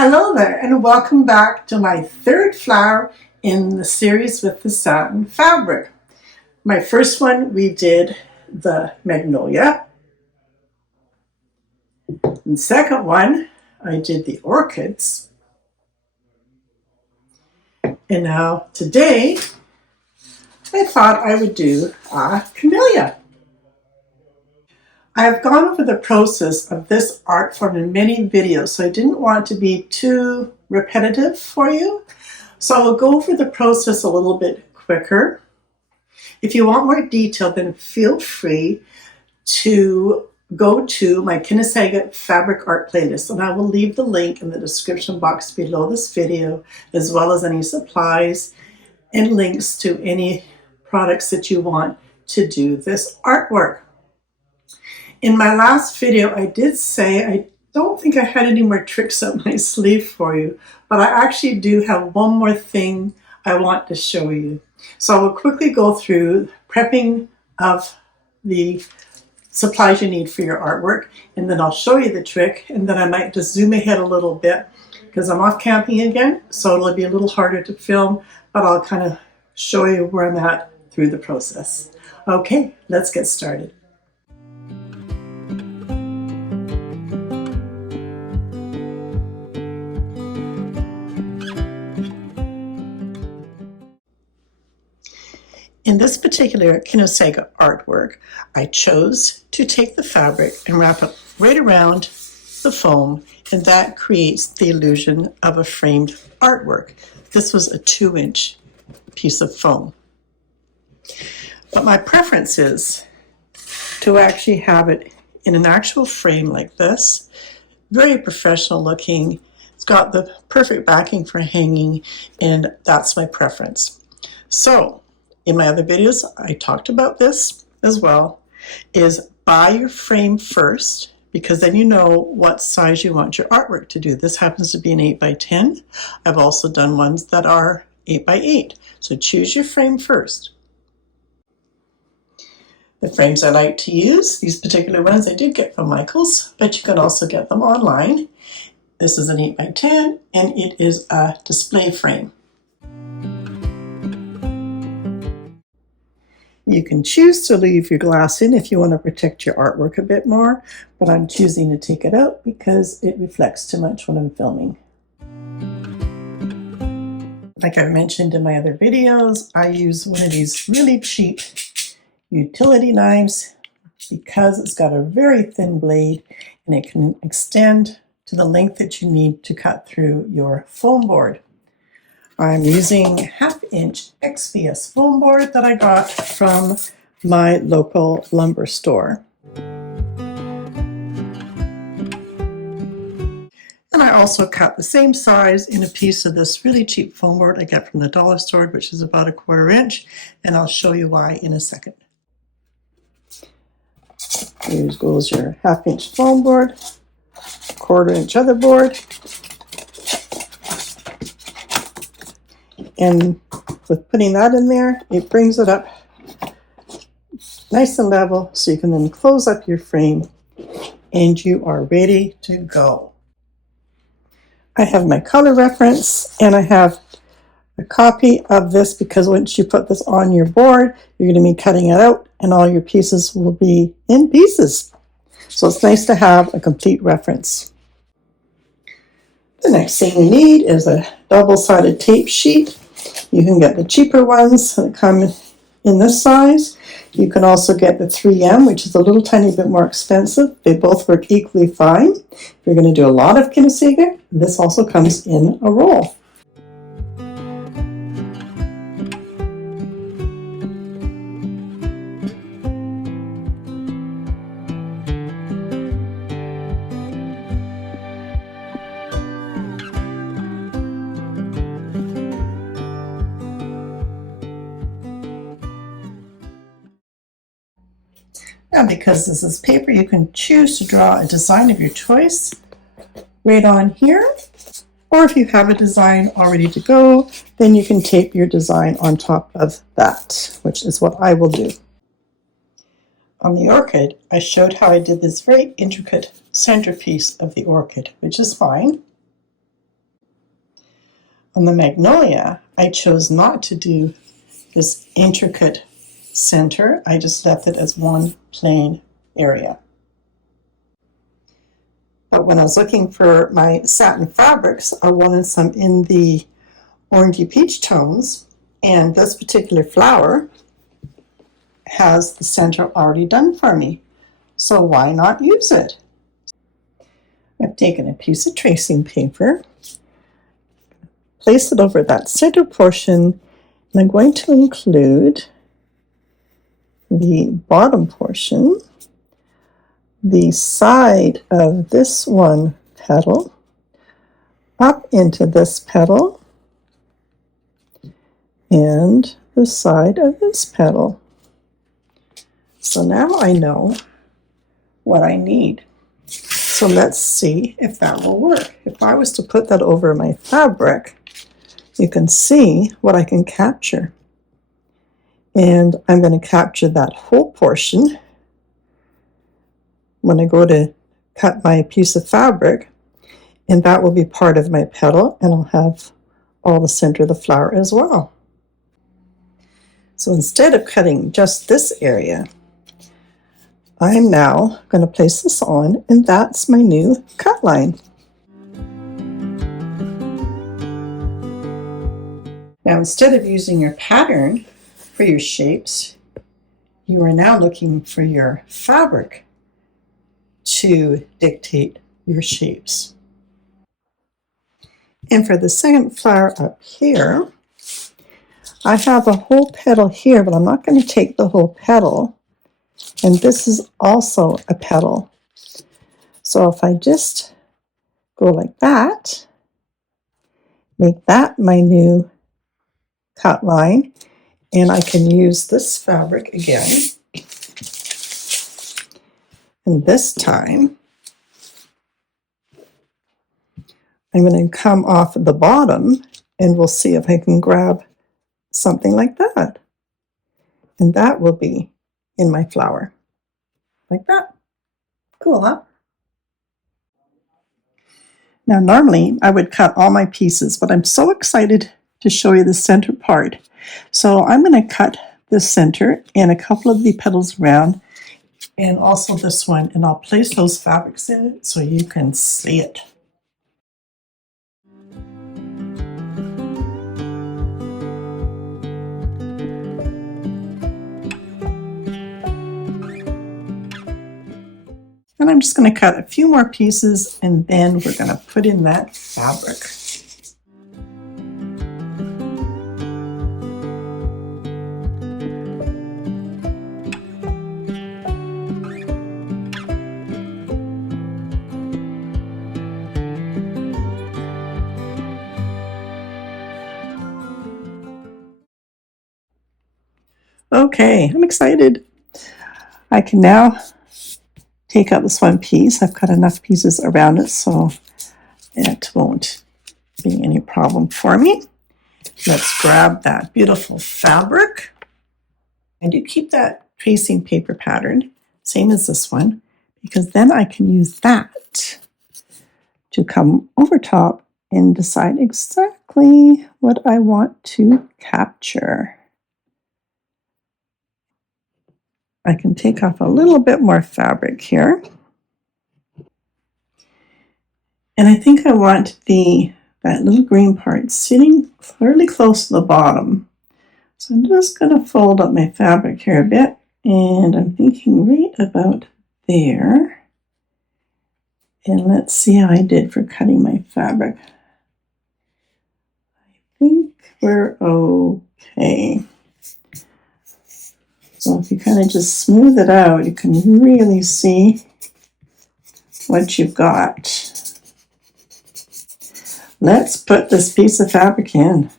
Hello there, and welcome back to my third flower in the series with the satin fabric. My first one, we did the Magnolia. And the second one, I did the Orchids. And now today, I thought I would do a Camellia. I have gone over the process of this art form in many videos, so I didn't want to be too repetitive for you. So I'll go over the process a little bit quicker. If you want more detail, then feel free to go to my Kinusaiga fabric art playlist, and I will leave the link in the description box below this video, as well as any supplies and links to any products that you want to do this artwork. In my last video, I did say I don't think I had any more tricks up my sleeve for you, but I actually do have one more thing I want to show you. So I will quickly go through prepping of the supplies you need for your artwork, and then I'll show you the trick, and then I might just zoom ahead a little bit because I'm off camping again, so it'll be a little harder to film, but I'll kind of show you where I'm at through the process. Okay, let's get started. In this particular Kinusaiga artwork, I chose to take the fabric and wrap it right around the foam, and that creates the illusion of a framed artwork. This was a 2-inch piece of foam. But my preference is to actually have it in an actual frame like this, very professional looking. It's got the perfect backing for hanging, and that's my preference. So, in my other videos, I talked about this as well, is buy your frame first, because then you know what size you want your artwork to do. This happens to be an 8x10. I've also done ones that are 8x8. So choose your frame first. The frames I like to use, these particular ones I did get from Michael's, but you can also get them online. This is an 8x10, and it is a display frame. You can choose to leave your glass in if you want to protect your artwork a bit more, but I'm choosing to take it out because it reflects too much when I'm filming. Like I've mentioned in my other videos, I use one of these really cheap utility knives because it's got a very thin blade and it can extend to the length that you need to cut through your foam board. I'm using 1/2-inch XPS foam board that I got from my local lumber store. And I also cut the same size in a piece of this really cheap foam board I get from the dollar store, which is about 1/4 inch, and I'll show you why in a second. Here goes your 1/2-inch foam board, 1/4 inch other board. And with putting that in there, it brings it up nice and level so you can then close up your frame and you are ready to go. I have my color reference and I have a copy of this because once you put this on your board, you're going to be cutting it out and all your pieces will be in pieces. So it's nice to have a complete reference. The next thing we need is a double-sided tape sheet. You can get the cheaper ones that come in this size. You can also get the 3M, which is a little tiny bit more expensive. They both work equally fine. If you're going to do a lot of Kinusaiga, this also comes in a roll. Now, because this is paper, you can choose to draw a design of your choice right on here. Or if you have a design all ready to go, then you can tape your design on top of that, which is what I will do. On the orchid, I showed how I did this very intricate centerpiece of the orchid, which is fine. On the Magnolia, I chose not to do this intricate center. I just left it as one plain area. But when I was looking for my satin fabrics, I wanted some in the orangey peach tones, and this particular flower has the center already done for me. So why not use it? I've taken a piece of tracing paper, place it over that center portion, and I'm going to include the bottom portion, the side of this one petal, up into this petal, and the side of this petal. So now I know what I need. So let's see if that will work. If I was to put that over my fabric, you can see what I can capture. And I'm going to capture that whole portion when I go to cut my piece of fabric, and that will be part of my petal, and I'll have all the center of the flower as well. So instead of cutting just this area, I'm now going to place this on, and that's my new cut line. Now, instead of using your pattern for your shapes, you are now looking for your fabric to dictate your shapes. And for the second flower up here, I have a whole petal here, but I'm not going to take the whole petal. And this is also a petal. So if I just go like that, make that my new cut line, and I can use this fabric again. And this time, I'm going to come off the bottom, and we'll see if I can grab something like that. And that will be in my flower, like that. Cool, huh? Now, normally I would cut all my pieces, but I'm so excited to show you the center part. So I'm going to cut the center and a couple of the petals around, and also this one, and I'll place those fabrics in it so you can see it. And I'm just going to cut a few more pieces, and then we're going to put in that fabric. Okay, I'm excited. I can now take out this one piece. I've cut enough pieces around it so it won't be any problem for me. Let's grab that beautiful fabric. I do keep that tracing paper pattern, same as this one, because then I can use that to come over top and decide exactly what I want to capture. I can take off a little bit more fabric here. And I think I want that little green part sitting fairly close to the bottom. So I'm just going to fold up my fabric here a bit, and I'm thinking right about there. And let's see how I did for cutting my fabric. I think we're okay. So if you kind of just smooth it out, you can really see what you've got. Let's put this piece of fabric in.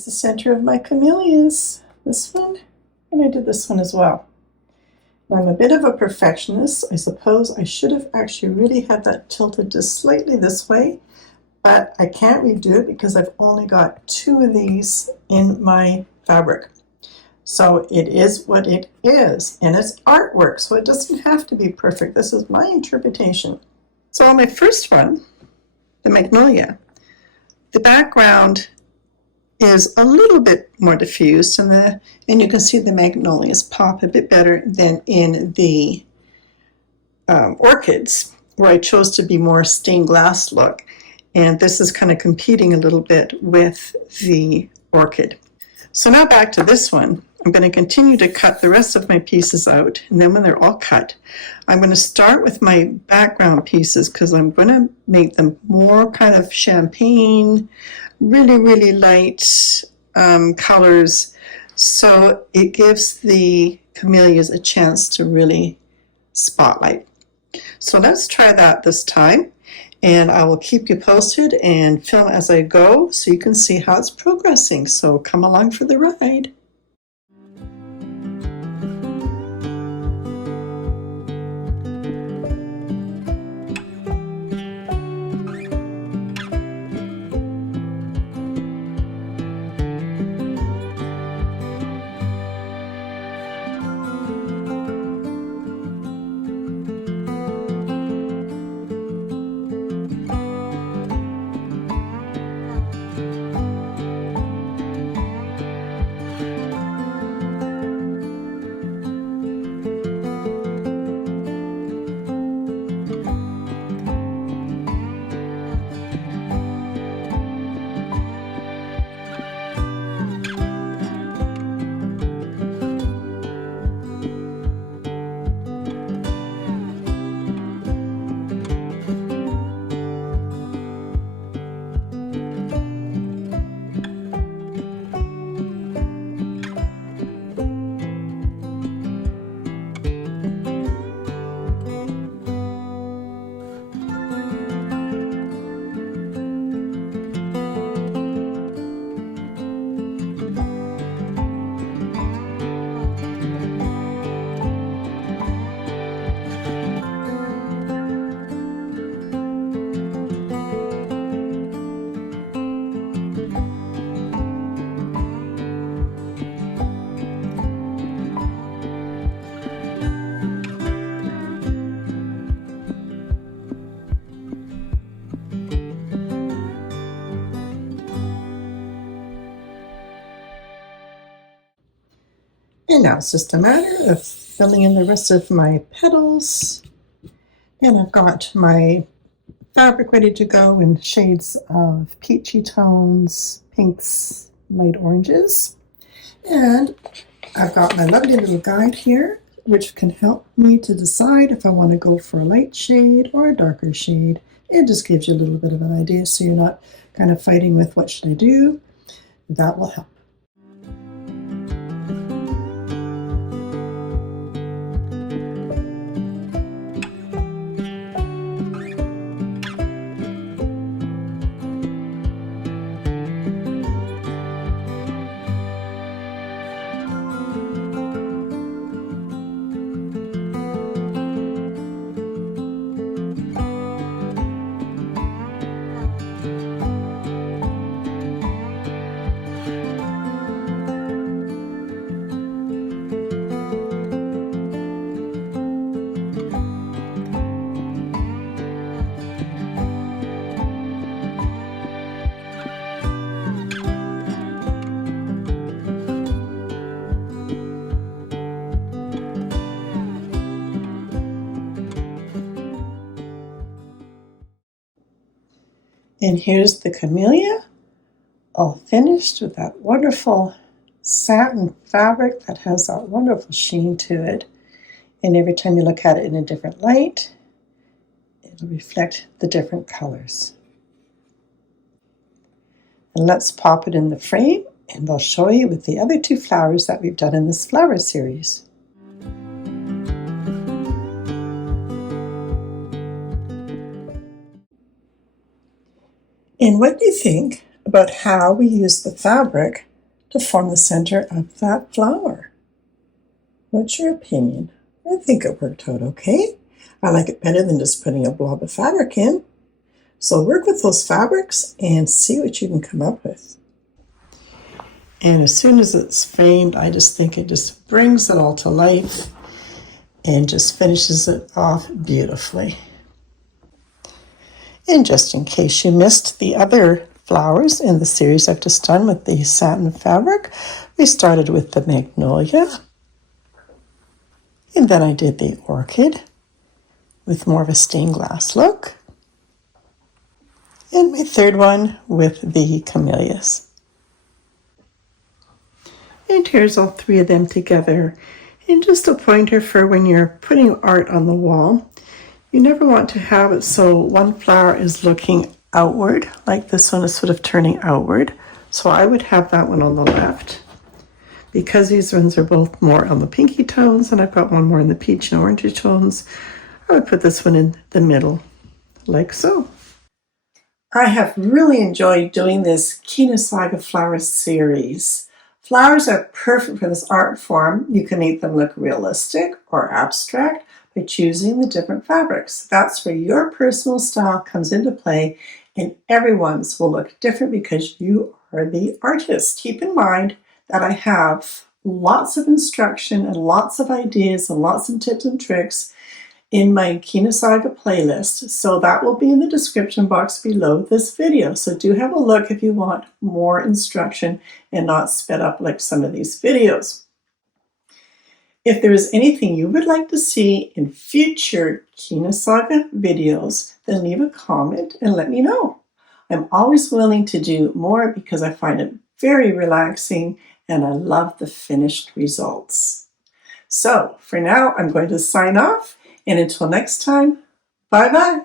is the center of my camellias. This one, and I did this one as well. Now, I'm a bit of a perfectionist. I suppose I should have actually really had that tilted just slightly this way, but I can't redo it because I've only got 2 of these in my fabric. So it is what it is, and it's artwork, so it doesn't have to be perfect. This is my interpretation. So on my first one, the Magnolia, the background is a little bit more diffused, and you can see the Magnolias pop a bit better than in the orchids, where I chose to be more stained glass look, and this is kind of competing a little bit with the orchid. So now back to this one. I'm going to continue to cut the rest of my pieces out, and then when they're all cut, I'm going to start with my background pieces because I'm going to make them more kind of champagne, really, really light colors, so it gives the camellias a chance to really spotlight. So let's try that this time, and I will keep you posted and film as I go so you can see how it's progressing. So come along for the ride. And now it's just a matter of filling in the rest of my petals. And I've got my fabric ready to go in shades of peachy tones, pinks, light oranges. And I've got my lovely little guide here, which can help me to decide if I want to go for a light shade or a darker shade. It just gives you a little bit of an idea so you're not kind of fighting with what should I do. That will help. And here's the Camellia, all finished with that wonderful satin fabric that has that wonderful sheen to it. And every time you look at it in a different light, it'll reflect the different colors. And let's pop it in the frame, and I'll show you with the other 2 flowers that we've done in this flower series. And what do you think about how we use the fabric to form the center of that flower. What's your opinion? I think it worked out okay. I like it better than just putting a blob of fabric in. So work with those fabrics and see what you can come up with. And as soon as it's framed, I just think it just brings it all to life and just finishes it off beautifully. And just in case you missed the other flowers in the series I've just done with the satin fabric, we started with the magnolia, and then I did the orchid with more of a stained glass look, and my third one with the camellias. And here's all three of them together. And just a pointer for when you're putting art on the wall, you never want to have it so one flower is looking outward, like this one is sort of turning outward. So I would have that one on the left. Because these ones are both more on the pinky tones, and I've got one more in the peach and orangey tones, I would put this one in the middle, like so. I have really enjoyed doing this Kinusaiga flower series. Flowers are perfect for this art form. You can make them look realistic or abstract by choosing the different fabrics. That's where your personal style comes into play, and everyone's will look different because you are the artist. Keep in mind that I have lots of instruction and lots of ideas and lots of tips and tricks in my Kinusaiga playlist, so that will be in the description box below this video. So do have a look if you want more instruction and not sped up like some of these videos. If there is anything you would like to see in future Kinusaiga videos, then leave a comment and let me know. I'm always willing to do more because I find it very relaxing and I love the finished results. So for now, I'm going to sign off. And until next time, bye-bye.